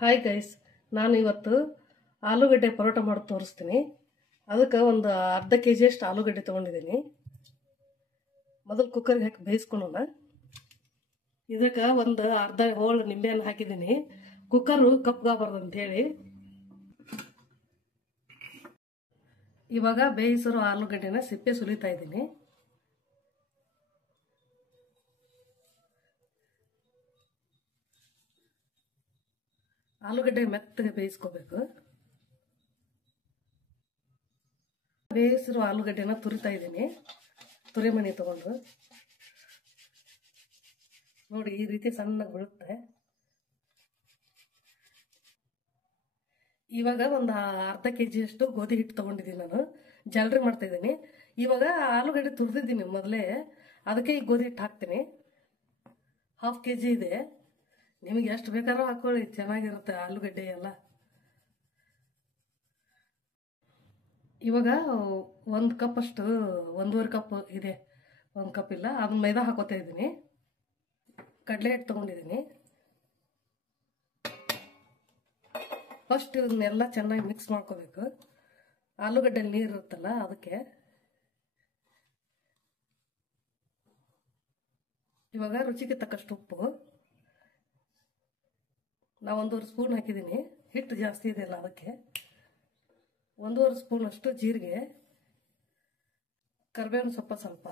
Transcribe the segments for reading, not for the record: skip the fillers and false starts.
Hi guys, ನಾನು ಇವತ್ತು ಆಲೂಗಡ್ಡೆ ಪರೋಟ ಮಾಡಿ ತೋರಿಸ್ತೀನಿ. ಅದಕ್ಕೆ ಒಂದು ಅರ್ಧ ಕೆಜಿ ಅಷ್ಟು ಆಲೂಗಡ್ಡೆ ತೊಗೊಂಡಿದ್ದೀನಿ. ಮೊದಲು ಕುಕ್ಕರ್ಗೆ ಹಾಕಿ ಬೇಯಿಸ್ಕೊಳ್ಳೋಣ. ಇದಕ್ಕೆ ಒಂದು ಅರ್ಧ ಹೋಳು ನಿಂಬೆಹಣ್ಣು ಹಾಕಿದ್ದೀನಿ, ಕುಕ್ಕರು ಕಪ್ಗಾಗಬಾರ್ದು ಅಂಥೇಳಿ. ಇವಾಗ ಬೇಯಿಸಿರೋ ಆಲೂಗಡ್ಡೆನ ಸಿಪ್ಪೆ ಸುಲಿತಾ ಇದ್ದೀನಿ. ಆಲೂಗಡ್ಡೆ ಮೆತ್ತಗೆ ಬೇಯಿಸ್ಕೋಬೇಕು. ಬೇಯಿಸಿರೋ ಆಲೂಗಡ್ಡೆನ ತುರಿತಾ ಇದ್ದೀನಿ, ತುರಿಮಣಿ ತಗೊಂಡು. ನೋಡಿ, ಈ ರೀತಿ ಸಣ್ಣಗೆ ಬೀಳುತ್ತೆ. ಇವಾಗ ಒಂದು ಅರ್ಧ ಕೆಜಿ ಅಷ್ಟು ಗೋಧಿ ಹಿಟ್ಟು ತಗೊಂಡಿದ್ದೀನಿ. ನಾನು ಜಾಲರಿ ಮಾಡ್ತಾ ಇದ್ದೀನಿ. ಇವಾಗ ಆಲೂಗಡ್ಡೆ ತುರಿದಿದ್ದೀನಿ ಮೊದಲೇ, ಅದಕ್ಕೆ ಈ ಗೋಧಿ ಹಿಟ್ಟು ಹಾಕ್ತೀನಿ. ಹಾಫ್ ಕೆಜಿ ಇದೆ, ನಿಮಗೆ ಎಷ್ಟು ಬೇಕಾದ್ರೂ ಹಾಕೊಳ್ಳಿ, ಚೆನ್ನಾಗಿರುತ್ತೆ ಆಲೂಗಡ್ಡೆ ಎಲ್ಲ. ಇವಾಗ ಒಂದು ಕಪ್ ಅಷ್ಟು, 1.5 ಕಪ್ ಇದೆ, 1 ಕಪ್ ಇಲ್ಲ, ಅದನ್ನ ಮೈದಾ ಹಾಕೋತಾ ಇದ್ದೀನಿ. ಕಡಲೆ ಹಿಟ್ಟು ತೊಗೊಂಡಿದ್ದೀನಿ. ಫಸ್ಟ್ ಇದನ್ನೆಲ್ಲ ಚೆನ್ನಾಗಿ ಮಿಕ್ಸ್ ಮಾಡ್ಕೋಬೇಕು. ಆಲೂಗಡ್ಡೆ ನೀರು ಇರುತ್ತಲ್ಲ ಅದಕ್ಕೆ. ಇವಾಗ ರುಚಿಗೆ ತಕ್ಕಷ್ಟು ಉಪ್ಪು, ನಾವು 1.5 ಸ್ಪೂನ್ ಹಾಕಿದ್ದೀನಿ. ಹಿಟ್ಟು ಜಾಸ್ತಿ ಇದೆಯಲ್ಲ ಅದಕ್ಕೆ. 1.5 ಸ್ಪೂನ್ ಅಷ್ಟು ಜೀರಿಗೆ, ಕರಿಬೇವಿನ ಸೊಪ್ಪು ಸ್ವಲ್ಪ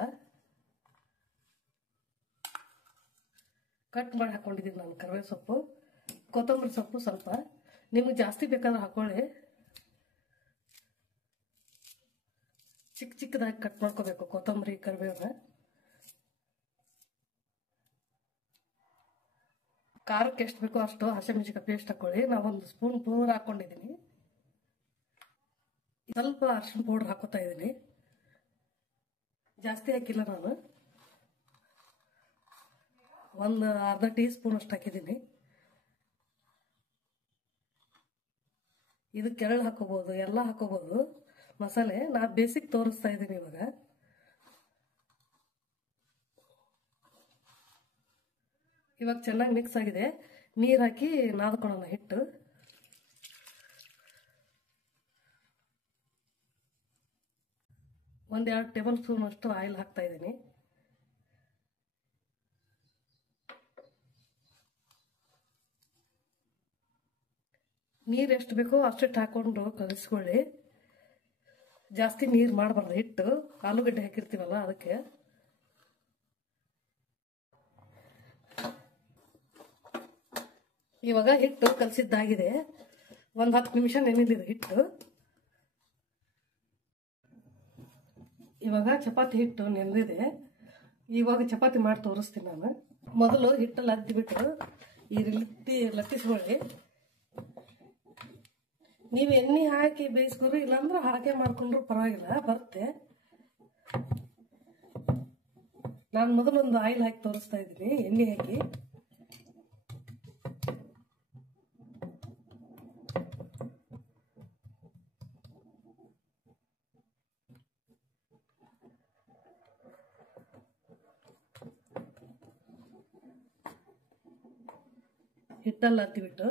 ಕಟ್ ಮಾಡಿ ಹಾಕೊಂಡಿದ್ದೀನಿ ನಾನು. ಕರಿಬೇವು ಸೊಪ್ಪು, ಕೊತ್ತಂಬರಿ ಸೊಪ್ಪು ಸ್ವಲ್ಪ, ನಿಮಗೆ ಜಾಸ್ತಿ ಬೇಕಾದ್ರೆ ಹಾಕೊಳ್ಳಿ. ಚಿಕ್ಕ ಚಿಕ್ಕದಾಗಿ ಕಟ್ ಮಾಡ್ಕೋಬೇಕು ಕೊತ್ತಂಬರಿ ಕರಿಬೇವನ್ನ. ಖಾರಕ್ಕೆ ಎಷ್ಟು ಬೇಕೋ ಅಷ್ಟು ಹಸಿಮೆಣಸಿನಕಾಯಿ ಪೇಸ್ಟ್ ಹಾಕೊಳ್ಳಿ. ನಾವು 1 ಸ್ಪೂನ್ ಪೂರ ಹಾಕೊಂಡಿದ್ದೀನಿ. ಸ್ವಲ್ಪ ಅರಿಶಿನ ಪೌಡರ್ ಹಾಕೋತಾ ಇದ್ದೀನಿ, ಜಾಸ್ತಿ ಹಾಕಿಲ್ಲ ನಾನು. ಒಂದು ಅರ್ಧ ಟೀ ಸ್ಪೂನ್ ಅಷ್ಟು ಹಾಕಿದ್ದೀನಿ. ಇದು ಕೆರಳು ಹಾಕೋಬಹುದು, ಎಲ್ಲ ಹಾಕೋಬಹುದು ಮಸಾಲೆ. ನಾ ಬೇಸಿಕ್ ತೋರಿಸ್ತಾ ಇದ್ದೀನಿ ಇವಾಗ. ಇವಾಗ ಚೆನ್ನಾಗಿ ಮಿಕ್ಸ್ ಆಗಿದೆ. ನೀರು ಹಾಕಿ ನಾದ್ಕೊಳ್ಳೋಣ ಹಿಟ್ಟು. ಒಂದು 2 ಟೇಬಲ್ ಸ್ಪೂನ್ ಅಷ್ಟು ಆಯಿಲ್ ಹಾಕ್ತಾ ಇದ್ದೀನಿ. ನೀರು ಎಷ್ಟು ಬೇಕೋ ಅಷ್ಟು ಹಾಕೊಂಡು ಕಲಿಸ್ಕೊಳ್ಳಿ. ಜಾಸ್ತಿ ನೀರು ಮಾಡಬಾರ್ದು, ಹಿಟ್ಟು ಆಲೂಗಡ್ಡೆ ಹಾಕಿರ್ತೀವಲ್ಲ ಅದಕ್ಕೆ. ಇವಾಗ ಹಿಟ್ಟು ಕಲಸಿದ್ದಾಗಿದೆ. ಒಂದು 10 ನಿಮಿಷ ನೆನೆದಿದೆ ಹಿಟ್ಟು. ಇವಾಗ ಚಪಾತಿ ಹಿಟ್ಟು ನೆನೆದಿದೆ. ಇವಾಗ ಚಪಾತಿ ಮಾಡಿ ತೋರಿಸ್ತೀನಿ ನಾನು. ಮೊದಲು ಹಿಟ್ಟಲ್ಲಿ ಅದ್ದಿಬಿಟ್ಟು ಈ ರೀತಿ ಲಟ್ಟಿಸ್ಕೊಳ್ಳಿ. ನೀವು ಎಣ್ಣೆ ಹಾಕಿ ಬೇಯಿಸ್ಕೊರಿ, ಇಲ್ಲಾಂದ್ರೆ ಹಾಗೆ ಮಾಡ್ಕೊಂಡ್ರು ಪರವಾಗಿಲ್ಲ, ಬರುತ್ತೆ. ನಾನು ಮೊದಲು ಒಂದು ಆಯಿಲ್ ಹಾಕಿ ತೋರಿಸ್ತಾ ಇದ್ದೀನಿ, ಎಣ್ಣೆ ಹಾಕಿ. ಹಿಟ್ಟಲ್ಲಿ ಹತ್ತಿಬಿಟ್ಟು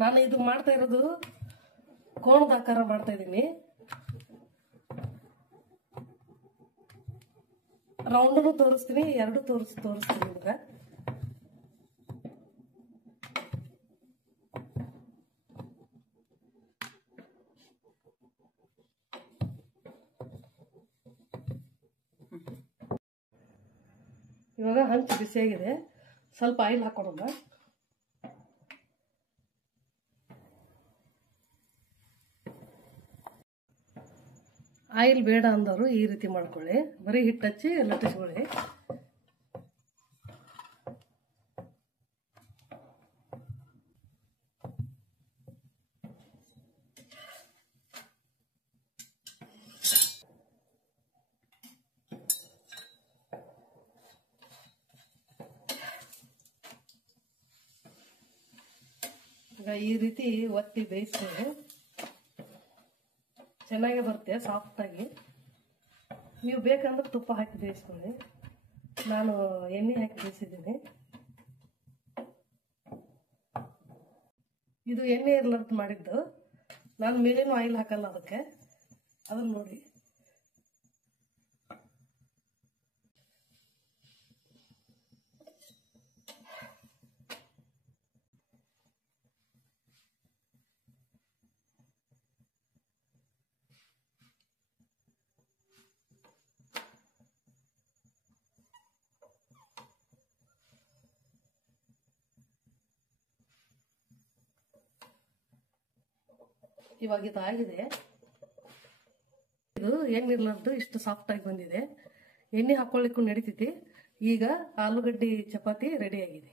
ನಾನು ಇದು ಮಾಡ್ತಾ ಇರೋದು ಕೋಣದ ಆಕಾರ ಮಾಡ್ತಾ ಇದ್ದೀನಿ. ರೌಂಡನ್ನು ತೋರಿಸ್ತೀನಿ, ಎರಡು ತೋರಿಸ್ತೀನಿ ನಿಮ್ಗೆ. ಇವಾಗ ಹಂಚು ಬಿಸಿಯಾಗಿದೆ, ಸ್ವಲ್ಪ ಆಯಿಲ್ ಹಾಕೊಳ್ಳೋಣ. ಆಯಿಲ್ ಬೇಡ ಅಂದವರು ಈ ರೀತಿ ಮಾಡ್ಕೊಳ್ಳಿ, ಬರೀ ಹಿಟ್ಟು ಹಚ್ಚಿ ಲಟ್ಟಿಸ್ಕೊಳ್ಳಿ. ಈಗ ಈ ರೀತಿ ಒತ್ತಿ ಬೇಯಿಸ್ಕೊಳ್ಳಿ, ಚೆನ್ನಾಗಿ ಬರುತ್ತೆ ಸಾಫ್ಟಾಗಿ. ನೀವು ಬೇಕಂದ್ರೆ ತುಪ್ಪ ಹಾಕಿ ಬೇಯಿಸ್ಕೊಳ್ಳಿ. ನಾನು ಎಣ್ಣೆ ಹಾಕಿ ಬೇಯಿಸಿದ್ದೀನಿ. ಇದು ಎಣ್ಣೆ ಇರ್ಲಾರ್ದು ಮಾಡಿದ್ದು. ನಾನು ಮೇಲೇನು ಆಯಿಲ್ ಹಾಕಲ್ಲ ಅದಕ್ಕೆ, ಅದನ್ನ ನೋಡಿ. ಇವಾಗ ಇದಾಗಿದೆ. ಇದು ಎಣ್ಣೆ ಇರ್ಲಾರ್ದು ಇಷ್ಟು ಸಾಫ್ಟ್ ಆಗಿ ಬಂದಿದೆ. ಎಣ್ಣೆ ಹಾಕೊಳ್ಳಿಕ್ಕೂ ನಡೀತೈತಿ. ಈಗ ಆಲೂಗಡ್ಡೆ ಚಪಾತಿ ರೆಡಿ ಆಗಿದೆ.